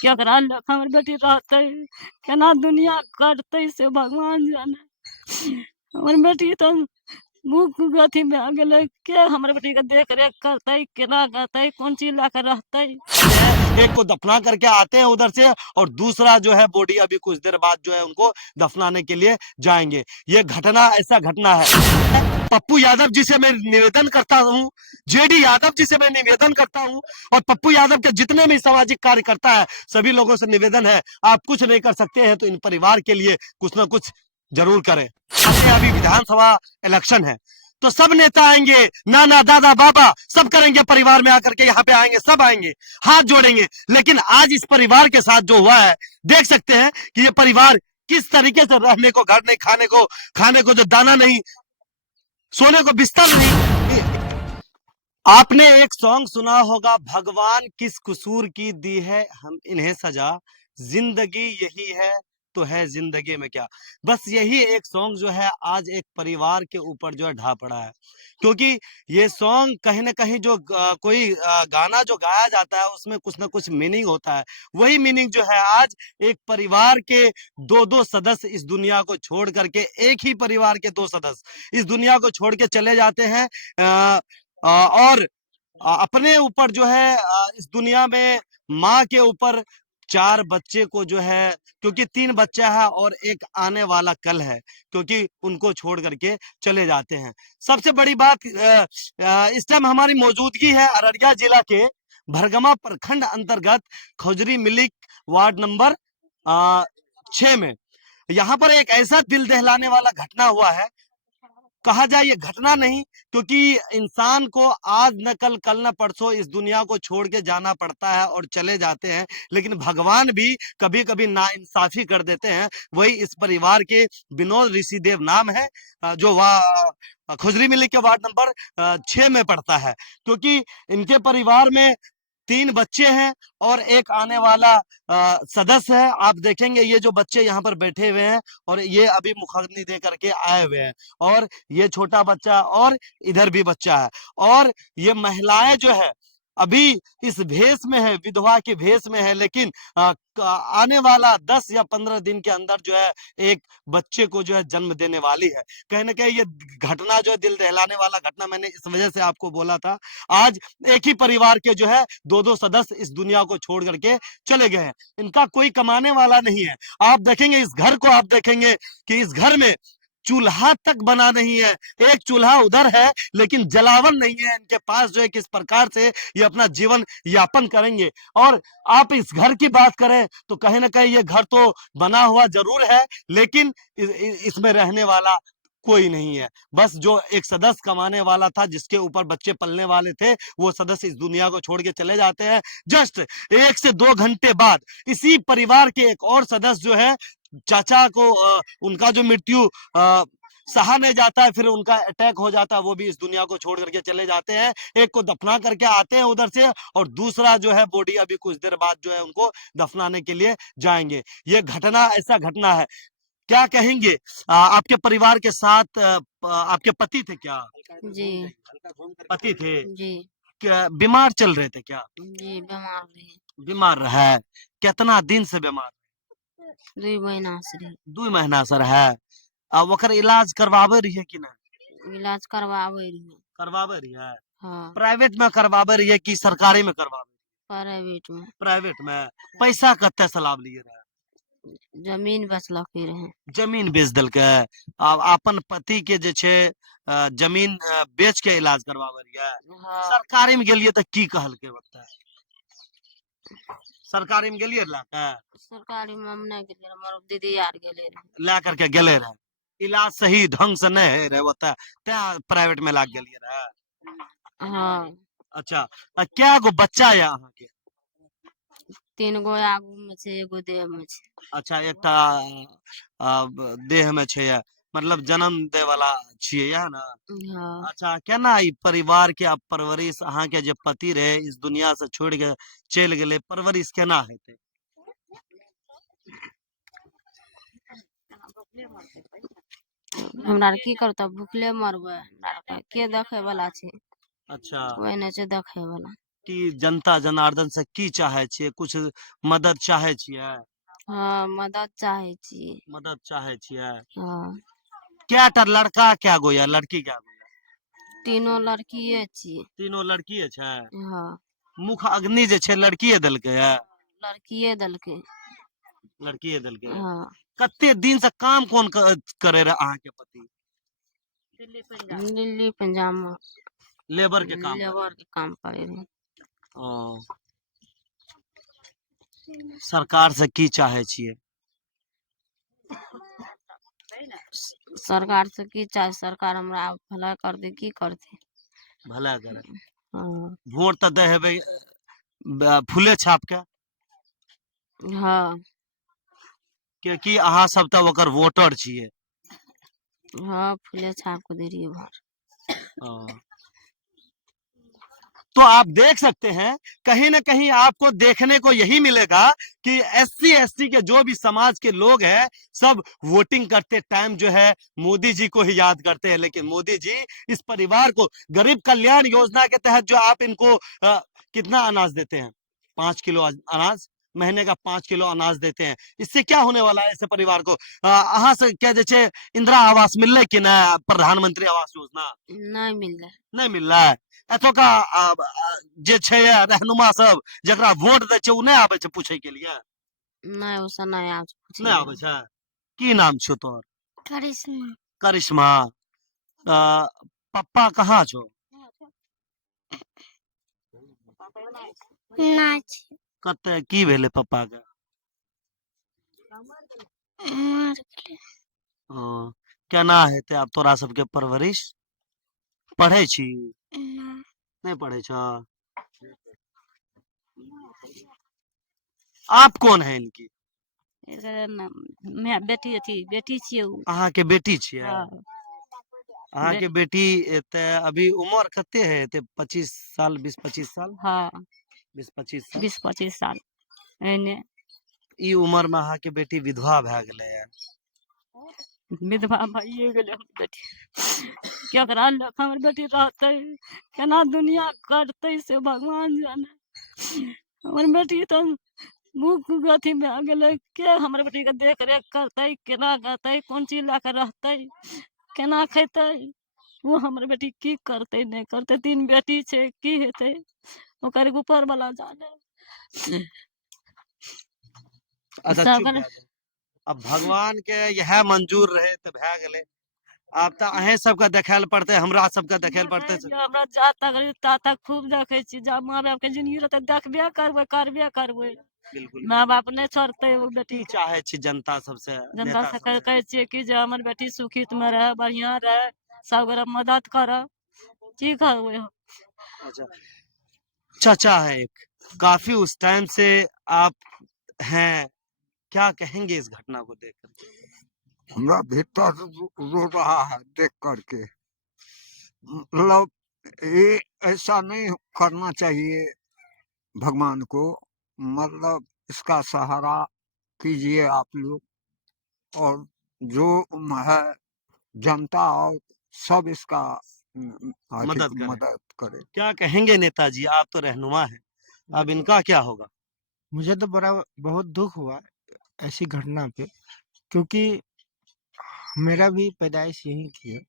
केकरा लेखा हमर बेटी रहते, केना दुनिया कटते से भगवान जाने। हमर बेटी तो मुँह अथी भए गेलै, के हमर बेटी के देख रेख करते, केना करते, कौन चीज ला के रहते। एक को दफना करके आते हैं उधर से, और दूसरा जो है बॉडी अभी कुछ देर बाद जो है उनको दफनाने के लिए जाएंगे। ये घटना ऐसा घटना है। पप्पू यादव जी से मैं निवेदन करता हूं, जेडी यादव जी से मैं निवेदन करता हूं, और पप्पू यादव के जितने भी सामाजिक कार्यकर्ता है सभी लोगों से निवेदन है, आप कुछ नहीं कर सकते हैं तो इन परिवार के लिए कुछ ना कुछ जरूर करें। अभी विधानसभा इलेक्शन है तो सब नेता आएंगे, नाना दादा बाबा सब करेंगे, परिवार में आकर के यहाँ पे आएंगे, सब आएंगे, हाथ जोड़ेंगे। लेकिन आज इस परिवार के साथ जो हुआ है, देख सकते हैं कि ये परिवार किस तरीके से रहने को घर नहीं, खाने को जो दाना नहीं, सोने को बिस्तर नहीं। आपने एक सॉन्ग सुना होगा, भगवान किस कसूर की दी है हम इन्हें सजा, जिंदगी यही है तो है जिंदगी में क्या। बस यही एक सॉन्ग जो है आज एक परिवार के ऊपर जो है ढा पड़ा है, क्योंकि ये सॉन्ग कहीं ना कहीं जो कोई गाना जो गाया जाता है उसमें कुछ ना कुछ मीनिंग होता है। वही मीनिंग जो है आज एक परिवार के दो दो सदस्य इस दुनिया को छोड़ करके, एक ही परिवार के दो सदस्य इस दुनिया को छोड़ के चले जाते हैं, और अपने ऊपर जो है इस दुनिया में माँ के ऊपर चार बच्चे को जो है, क्योंकि तीन बच्चा है और एक आने वाला कल है, क्योंकि उनको छोड़ करके चले जाते हैं। सबसे बड़ी बात इस टाइम हमारी मौजूदगी है अररिया जिला के भरगमा प्रखंड अंतर्गत खौजरी मिलिक वार्ड नंबर 6 में। यहाँ पर एक ऐसा दिल दहलाने वाला घटना हुआ है, कहा जाए ये घटना नहीं, क्योंकि इंसान को आज न कल कल न परसों इस दुनिया को छोड़ के जाना पड़ता है और चले जाते हैं, लेकिन भगवान भी कभी कभी नाइंसाफी कर देते हैं। वही इस परिवार के विनोद ऋषिदेव नाम है, जो वह खुजरी मिली के वार्ड नंबर 6 में पड़ता है, क्योंकि इनके परिवार में तीन बच्चे हैं और एक आने वाला सदस्य है। आप देखेंगे ये जो बच्चे यहाँ पर बैठे हुए हैं और ये अभी मुखाग्नि दे करके आए हुए हैं, और ये छोटा बच्चा और इधर भी बच्चा है, और ये महिलाएं जो है अभी इस भेष में है, विधवा के भेष में है, लेकिन आने वाला 10 या 15 दिन के अंदर जो है एक बच्चे को जो है जन्म देने वाली है। कहीं ना कहीं ये घटना जो है दिल दहलाने वाला घटना, मैंने इस वजह से आपको बोला था। आज एक ही परिवार के जो है दो दो सदस्य इस दुनिया को छोड़ करके चले गए हैं, इनका कोई कमाने वाला नहीं है। आप देखेंगे इस घर को, आप देखेंगे कि इस घर में चूल्हा तक बना नहीं है, एक चूल्हा उधर है लेकिन जलावन नहीं है इनके पास, जो है किस प्रकार से ये अपना जीवन यापन करेंगे। और आप इस घर की बात करें तो कहीं ना कहीं ये घर तो बना हुआ जरूर है, लेकिन इसमें रहने वाला कोई नहीं है। बस जो एक सदस्य कमाने वाला था, जिसके ऊपर बच्चे पलने वाले थे, वो सदस्य इस दुनिया को छोड़ के चले जाते हैं। जस्ट 1 से 2 घंटे बाद इसी परिवार के एक और सदस्य जो है, चाचा को उनका जो मृत्यु सहा नहीं जाता है, फिर उनका अटैक हो जाता है, वो भी इस दुनिया को छोड़ करके चले जाते हैं। एक को दफना करके आते हैं उधर से, और दूसरा जो है बॉडी अभी कुछ देर बाद जो है उनको दफनाने के लिए जाएंगे। ये घटना ऐसा घटना है, क्या कहेंगे आपके परिवार के साथ? आपके पति थे क्या? जी। पति थे जी। क्या? बीमार चल रहे थे क्या? जी बीमार रहे। बीमार है? कितना दिन से बीमार? 2 महीना से रहे। 2 महीना सर है। अब ओकर इलाज करवावे रही है कि ना? इलाज करवावे रही। करवावे रही है? हाँ। प्राइवेट में करवावे रही है कि सरकारी में करवावे? प्राइवेट में। प्राइवेट में। पैसा कते से लाभ लिए रहे? जमीन बेचलके रहे। जमीन बेच दिलके? अब अपन पति के जे छे जमीन बेच के इलाज करवावे रही है? हाँ। सरकारी में गेलिए तो की कहलके बता? सरकारी में गेलिए ला के? सरकारी में हम नहीं गेलिए, हमार दीदी यार गेले रहे। ला करके गेले रहे, इलाज सही ढंग से नहीं है रहे होता, त्या प्राइवेट में लाग गेलिए रहे। हाँ। अच्छा, क्या गो बच्चा है अहाँ के? 3 गो आगू में छे, एगो देह में छे। अच्छा, एक देह में छे या, मतलब जन्म दे वाला छिए या ना? हाँ। अच्छा, केना ई परिवार के अब परवरिश, अहाँ के जे पति रहे इस दुनिया से छोड़ के चल गेले, परवरिश केना हेते? हमरा की करता, भूखले मरबै, हमरा के देखे वाला छे? अच्छा, कोई नहीं छे देखे वाला। कि जनता जनार्दन से की चाहे छियै, कुछ मदद चाहे छियै? हाँ मदद चाहे छी। मदद चाहे छियै? हाँ क्या टा लड़का क्या गो या लड़की क्या गो? तीनों लड़किये छी। तीनों लड़किये छै? हाँ मुख अग्नि जे छै लड़किये देलकै है? लड़किये देलकै। लड़किये देलकै है? हाँ कते दिन से काम कोन करे रहे अहाँ के पति? दिल्ली पंजाब में लेबर के काम करे? लेबर के काम करे रहे। ओ, सरकार से की चाहे छियै? सरकार से की चाहे, सरकार हमरा भला कर दे, की करते। भला करे। हाँ वोट तो दे हेबै फूले छाप के, हाँ कियाकि अहाँ सब तो ओकर वोटर छियै। हाँ फूले छाप के दे रही भर। हाँ। तो आप देख सकते हैं कहीं ना कहीं आपको देखने को यही मिलेगा कि एससी एसटी के जो भी समाज के लोग हैं सब वोटिंग करते टाइम जो है मोदी जी को ही याद करते हैं, लेकिन मोदी जी इस परिवार को गरीब कल्याण योजना के तहत जो आप इनको कितना अनाज देते हैं? 5 किलो अनाज, महीने का 5 किलो अनाज देते हैं। इससे क्या होने वाला है ऐसे परिवार को? अहाँ से क्या जे इंदिरा आवास मिल रहा है कि ना? प्रधानमंत्री आवास योजना नहीं मिल रहा। नहीं मिल रहा है। एतुका जे छै रहनुमा सब जकरा वोट दै छै उ नहीं आबै छै पूछे के लिए? नहीं उसे नहीं आप नहीं आबै छै। की नाम छो तोहर? करिश्मा। करिश्मा। पप्पा कहाँ छो? नाच कते की भेले पप्पा के? मर ओ, केना हेते आब तोरा सबके परवरिश? पढ़े छी? नहीं पढ़े छो? आप कौन है इनकी? मैं बेटी थी, बेटी छिए उ। अहाँ के बेटी छियै? हाँ अहाँ के बेटी ते अभी उम्र कते है? ते 25 साल, 20-25 साल? हाँ 20-25 साल। 20-25 साल एने ई उम्र में अहाँ के बेटी विधवा भए गेलै है। विधवा भइए गेलै हमर बेटी। केकरा लग हमर बेटी रहतै, केना दुनिया कटतै से भगवान जाने। हमर बेटी तो मुँह अथी भए गेलै, के हमर बेटी के देख रेख करतै, केना करतै, कोन चीज लए कऽ रहतै, केना खेतै? वो हमर बेटी की करतै नहीं करतै, 3 बेटी छै, की हेतै ओकर ऊपर वाला जाने। अच्छा चुप सगर भए जाओ। अब भगवान के यह मंजूर रहे तो भए गेलै। आब तऽ अहें सबके देखाय पड़तै, हमरा सबके देखाय पड़तै। हमरा जा तक ता तक खूब देखै छी, जब माँ बाप के जिंदगी रहतै देखबे करबै, करबे करबै। बिल्कुल। माँ बाप नहीं छोड़तै वो बेटी की के। चाहे छी जनता सबसे, जनता नेता से सबसे? कहै छियै कि जे हमर बेटी सुखित में रहे, बढ़िया रहे, सब गोरा मदद करब, की करबै हम? अच्छा, चाचा है एक, काफी उस टाइम से आप हैं, क्या कहेंगे इस घटना को देखकर? हमरा भीतर रो रहा है देख करके। मतलब ये ऐसा नहीं करना चाहिए भगवान को। मतलब इसका सहारा कीजिए आप लोग, और जो है जनता और सब इसका मदद करें। मदद करे। क्या कहेंगे नेताजी? आप तो रहनुमा हैं, अब इनका क्या होगा? मुझे तो बड़ा बहुत दुख हुआ ऐसी घटना पे, क्योंकि मेरा भी पैदाइश यहीं की है,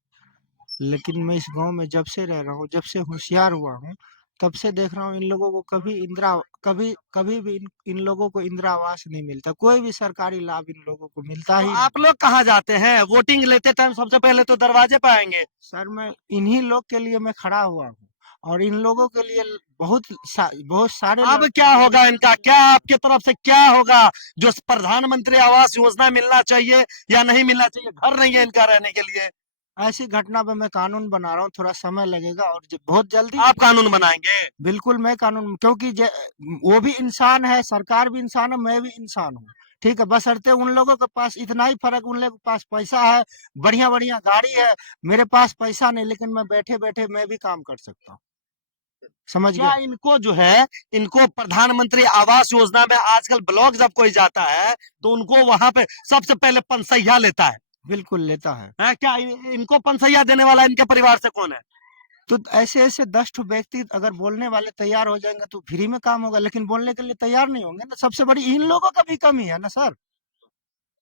लेकिन मैं इस गांव में जब से रह रहा हूँ, जब से होशियार हुआ हूँ, तब से देख रहा हूँ इन लोगों को कभी भी इन लोगों को इंदिरा आवास नहीं मिलता, कोई भी सरकारी लाभ इन लोगों को मिलता तो ही आप लोग कहाँ जाते हैं? वोटिंग लेते टाइम सबसे पहले तो दरवाजे पे आएंगे। सर, मैं इन्हीं लोग के लिए मैं खड़ा हुआ हूँ, और इन लोगों के लिए बहुत सारे अब क्या होगा इनका? क्या आपके तरफ से क्या होगा? जो प्रधानमंत्री आवास योजना मिलना चाहिए या नहीं मिलना चाहिए? घर नहीं है इनका रहने के लिए। ऐसी घटना पे मैं कानून बना रहा हूँ, थोड़ा समय लगेगा और बहुत जल्दी आप कानून बनाएंगे? बिल्कुल मैं कानून, क्योंकि वो भी इंसान है, सरकार भी इंसान है, मैं भी इंसान हूँ। ठीक है, बशर्ते उन लोगों के पास इतना ही फर्क, उन लोगों के पास पैसा है, बढ़िया बढ़िया गाड़ी है, मेरे पास पैसा नहीं, लेकिन मैं बैठे बैठे मैं भी काम कर सकता हूँ। समझ क्या गए? इनको जो है, इनको प्रधानमंत्री आवास योजना में आजकल ब्लॉक जब कोई जाता है तो उनको वहां पे सबसे पहले पंसैया लेता है? बिल्कुल लेता है। क्या इनको पंसैया देने वाला इनके परिवार से कौन है? तो ऐसे ऐसे 10 ठो व्यक्ति अगर बोलने वाले तैयार हो जाएंगे तो फ्री में काम होगा, लेकिन बोलने के लिए तैयार नहीं होंगे ना। सबसे बड़ी इन लोगों का भी कमी है ना सर,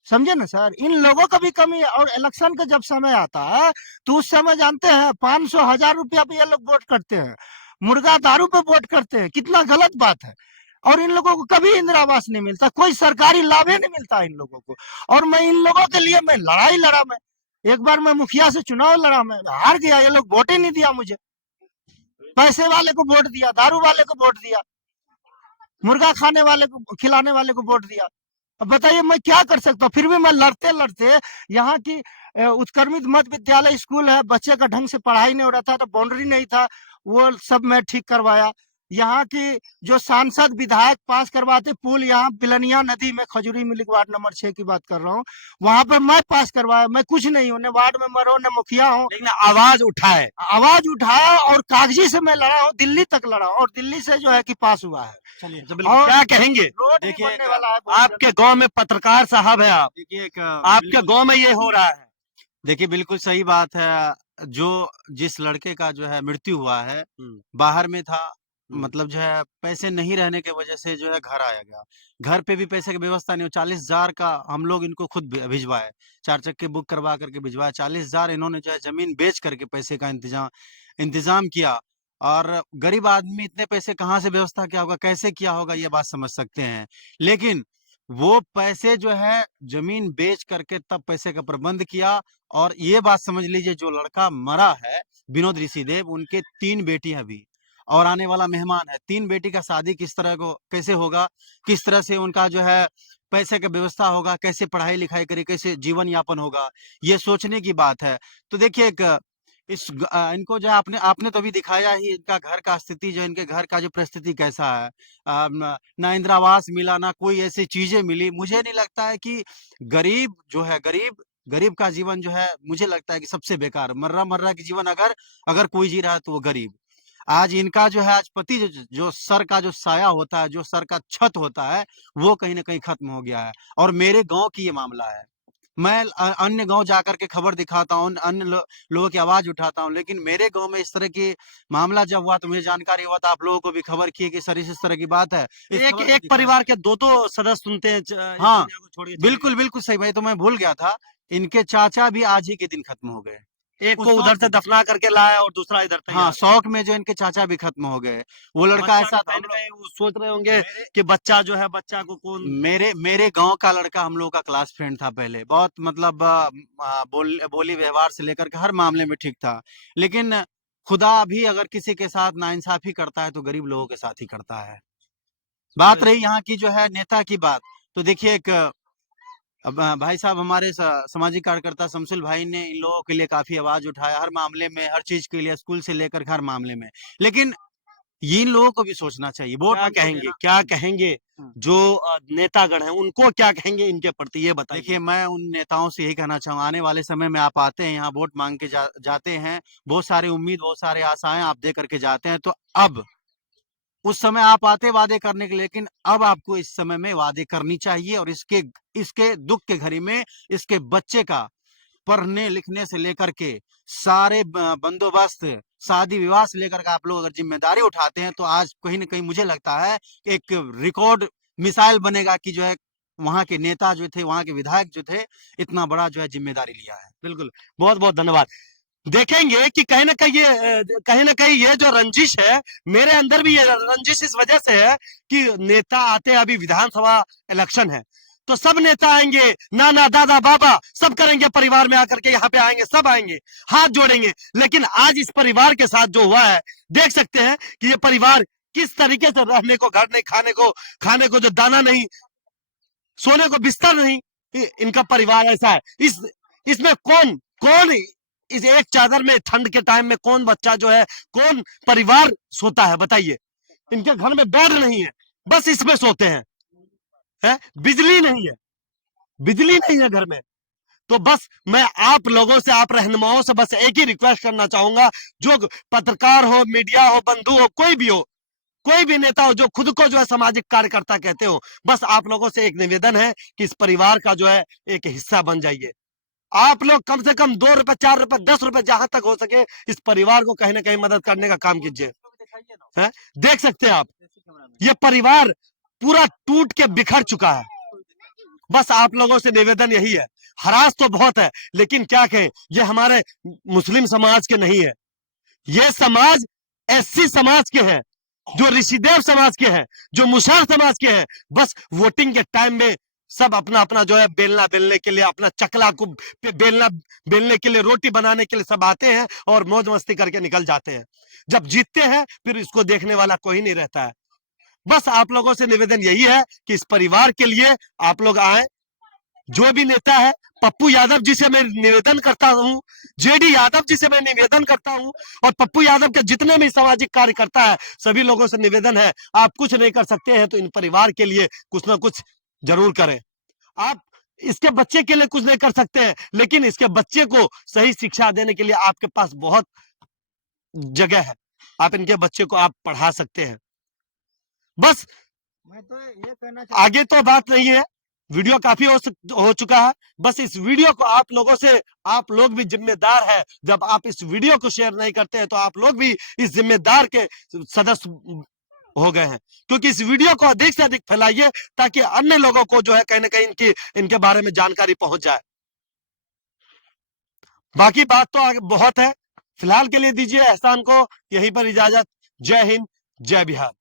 समझे ना सर, इन लोगों का भी कमी है। और इलेक्शन का जब समय आता है तो उस समय जानते हैं 500,000 रुपया पे ये लोग वोट करते हैं, मुर्गा दारू पे वोट करते हैं, कितना गलत बात है। और इन लोगों को कभी इंदिरा आवास नहीं मिलता, कोई सरकारी लाभ ही नहीं मिलता इन लोगों को। और मैं इन लोगों के लिए मैं लड़ाई लड़ा, मैं एक बार मैं मुखिया से चुनाव लड़ा, मैं हार गया, ये लोग वोट ही नहीं दिया मुझे। पैसे वाले को वोट दिया, दारू वाले को वोट दिया, मुर्गा खाने वाले को खिलाने वाले को वोट दिया। अब बताइए मैं क्या कर सकता हूँ। फिर भी मैं लड़ते लड़ते यहाँ की उत्क्रमित मध्य विद्यालय स्कूल है, बच्चे का ढंग से पढ़ाई नहीं हो रहा था, तो बाउंड्री नहीं था, वो सब मैं ठीक करवाया। यहाँ की जो सांसद विधायक पास करवाते पुल, यहाँ बिलनिया नदी में, खजूरी मिल्क वार्ड नंबर 6 की बात कर रहा हूँ, वहां पर मैं पास करवाया। मैं कुछ नहीं हूँ, न वार्ड मेंबर हूँ न मुखिया हूँ, लेकिन आवाज उठाए। आवाज उठाया और कागजी से मैं लड़ा हूँ, दिल्ली तक लड़ा हूँ, और दिल्ली से जो है कि पास हुआ है। चलिए और क्या कहेंगे? रोड भी देखिए बनने वाला है बहुत आपके गांव में पत्रकार साहब है आप, देखिए आपके गांव में ये हो रहा है। देखिए बिल्कुल सही बात है। जो जिस लड़के का जो है मृत्यु हुआ है, बाहर में था, मतलब जो है पैसे नहीं रहने की वजह से जो है घर आया गया। घर पे भी पैसे की व्यवस्था नहीं हो, 40,000 का हम लोग इनको खुद भिजवाए, 4 चक्के बुक करवा करके भिजवाया। 40,000 इन्होंने जो है जमीन बेच करके पैसे का इंतजाम किया। और गरीब आदमी इतने पैसे कहाँ से व्यवस्था किया होगा, कैसे किया होगा, ये बात समझ सकते हैं। लेकिन वो पैसे जो है जमीन बेच करके तब पैसे का प्रबंध किया। और ये बात समझ लीजिए, जो लड़का मरा है विनोद ऋषिदेव, उनके 3 बेटियां भी और आने वाला मेहमान है। 3 बेटी का शादी किस तरह को कैसे होगा, किस तरह से उनका जो है पैसे का व्यवस्था होगा, कैसे पढ़ाई लिखाई करे, कैसे जीवन यापन होगा, ये सोचने की बात है। तो देखिए इनको जो है आपने आपने तो अभी दिखाया ही, इनका घर का स्थिति, जो इनके घर का जो परिस्थिति कैसा है। ना इंदिरा आवास मिला, ना कोई ऐसी चीजें मिली। मुझे नहीं लगता है कि गरीब जो है, गरीब का जीवन जो है, मुझे लगता है कि सबसे बेकार, मर्रा मर्रा की जीवन अगर अगर कोई जी रहा है तो वो गरीब। आज इनका जो है, आज पति जो सर का जो साया होता है, जो सर का छत होता है, वो कहीं ना कहीं खत्म हो गया है। और मेरे गांव की ये मामला है। मैं अन्य गांव जाकर के खबर दिखाता हूँ, अन्य लोगों की आवाज उठाता हूँ, लेकिन मेरे गांव में इस तरह की मामला जब हुआ तो मुझे जानकारी हुआ, तो आप लोगों को भी खबर की कि सर इस तरह की बात है। इस एक खबर को एक दिखाया। परिवार के 2-2 सदस्य सुनते हैं इस हाँ, दुनिया को छोड़ के चले बिल्कुल बिल्कुल सही भाई, तो मैं भूल गया था। इनके चाचा भी आज ही के दिन खत्म हो गए। गए। एक उस को उधर शौक से में, दफना करके लाया और दूसरा इधर हाँ, तैयार। शौक में जो इनके चाचा भी खत्म हो गए। वो लड़का बच्चा ऐसा भी था, कहीं हम ना लोग कहीं वो सोच रहे होंगे मेरे कि बच्चा जो है, बच्चा को कौन। मेरे गांव का लड़का हम लोग का क्लास फ्रेंड था पहले, बहुत मतलब बोली व्यवहार से लेकर के हर मामले में ठीक था। लेकिन खुदा भी अगर किसी के साथ नाइंसाफी करता है तो गरीब लोगों के साथ ही करता है। बात रही यहाँ की जो है नेता की बात, तो देखिए अब भाई साहब हमारे सामाजिक कार्यकर्ता शमसुल भाई ने इन लोगों के लिए काफी आवाज उठाया, हर मामले में, हर चीज के लिए, स्कूल से लेकर हर मामले में। लेकिन इन लोगों को भी सोचना चाहिए, वोट क्या उनको कहेंगे, देना। क्या कहेंगे जो नेतागण हैं, उनको क्या कहेंगे इनके प्रति, ये बताइए। देखिए मैं उन नेताओं से यही कहना चाहूँ, आने वाले समय में आप आते हैं यहाँ, वोट मांग के जाते हैं, बहुत सारी उम्मीद, बहुत सारे आशाएं आप दे करके जाते हैं। तो अब उस समय आप आते वादे करने के लिए, लेकिन अब आपको इस समय में वादे करनी चाहिए। और इसके इसके दुख के घड़ी में इसके बच्चे का पढ़ने लिखने से लेकर के सारे बंदोबस्त, शादी विवाह से लेकर के आप लोग अगर जिम्मेदारी उठाते हैं, तो आज कहीं ना कहीं मुझे लगता है कि एक रिकॉर्ड मिसाइल बनेगा कि जो है वहां के नेता जो थे, वहां के विधायक जो थे, इतना बड़ा जो है जिम्मेदारी लिया है। बिल्कुल, बहुत बहुत धन्यवाद। देखेंगे कि कहीं ना कहीं ये जो रंजिश है, मेरे अंदर भी ये रंजिश इस वजह से है कि नेता आते हैं, अभी विधानसभा इलेक्शन है, तो सब नेता आएंगे, नाना दादा बाबा सब करेंगे, परिवार में आकर के यहाँ पे आएंगे, सब आएंगे, हाथ जोड़ेंगे। लेकिन आज इस परिवार के साथ जो हुआ है, देख सकते हैं कि ये परिवार किस तरीके से रहने को घर नहीं, खाने को जो दाना नहीं, सोने को बिस्तर नहीं, इनका परिवार ऐसा है। इसमें कौन कौन इस एक चादर में ठंड के टाइम में कौन बच्चा जो है, कौन परिवार सोता है, बताइए। इनके घर में बेड नहीं है, बस इसमें सोते हैं, बिजली नहीं है, बिजली नहीं है घर में। तो बस मैं आप लोगों से, आप रहनुमाओं से बस एक ही रिक्वेस्ट करना चाहूंगा, जो पत्रकार हो, मीडिया हो, बंधु हो, कोई भी हो, कोई भी नेता हो जो खुद को जो है सामाजिक कार्यकर्ता कहते हो, बस आप लोगों से एक निवेदन है कि इस परिवार का जो है एक हिस्सा बन जाइए। आप लोग कम से कम 2 रुपए 4 रुपए 10 रुपए जहां तक हो सके इस परिवार को कहीं ना कहीं मदद करने का काम कीजिए। हैं? देख सकते हैं आप, ये परिवार पूरा टूट के बिखर चुका है। बस आप लोगों से निवेदन यही है, हरास तो बहुत है लेकिन क्या कहें, ये हमारे मुस्लिम समाज के नहीं है, ये समाज एससी समाज के हैं, जो ऋषिदेव समाज के हैं, जो मुसहर समाज के हैं। बस वोटिंग के टाइम में सब अपना अपना जो है बेलना बेलने के लिए, अपना चकला को बेलना बेलने के लिए, रोटी बनाने के लिए सब आते हैं और मौज मस्ती करके निकल जाते हैं। जब जीतते हैं फिर इसको देखने वाला कोई नहीं रहता है। बस आप लोगों से निवेदन यही है कि इस परिवार के लिए आप लोग आए। जो भी नेता है, पप्पू यादव जी से मैं निवेदन करता हूं, जेडी यादव जी से मैं निवेदन करता हूं, और पप्पू यादव के जितने भी सामाजिक कार्यकर्ता है सभी लोगों से निवेदन है, आप कुछ नहीं कर सकते हैं तो इन परिवार के लिए कुछ ना कुछ जरूर करें। आप इसके बच्चे के लिए कुछ नहीं कर सकते हैं, लेकिन इसके बच्चे को सही शिक्षा देने के लिए आपके पास बहुत जगह है, आप इनके बच्चे को आप पढ़ा सकते हैं। बस मैं तो ये कहना चाहता आगे तो बात नहीं है, वीडियो काफी हो चुका है। बस इस वीडियो को आप लोगों से, आप लोग भी जिम्मेदार है, जब आप इस वीडियो को शेयर नहीं करते हैं तो आप लोग भी इस जिम्मेदार के सदस्य हो गए हैं, क्योंकि इस वीडियो को अधिक से अधिक फैलाइए ताकि अन्य लोगों को जो है कहीं ना कहीं इनके बारे में जानकारी पहुंच जाए। बाकी बात तो आगे बहुत है, फिलहाल के लिए दीजिए एहसान को यहीं पर इजाजत। जय हिंद, जय बिहार।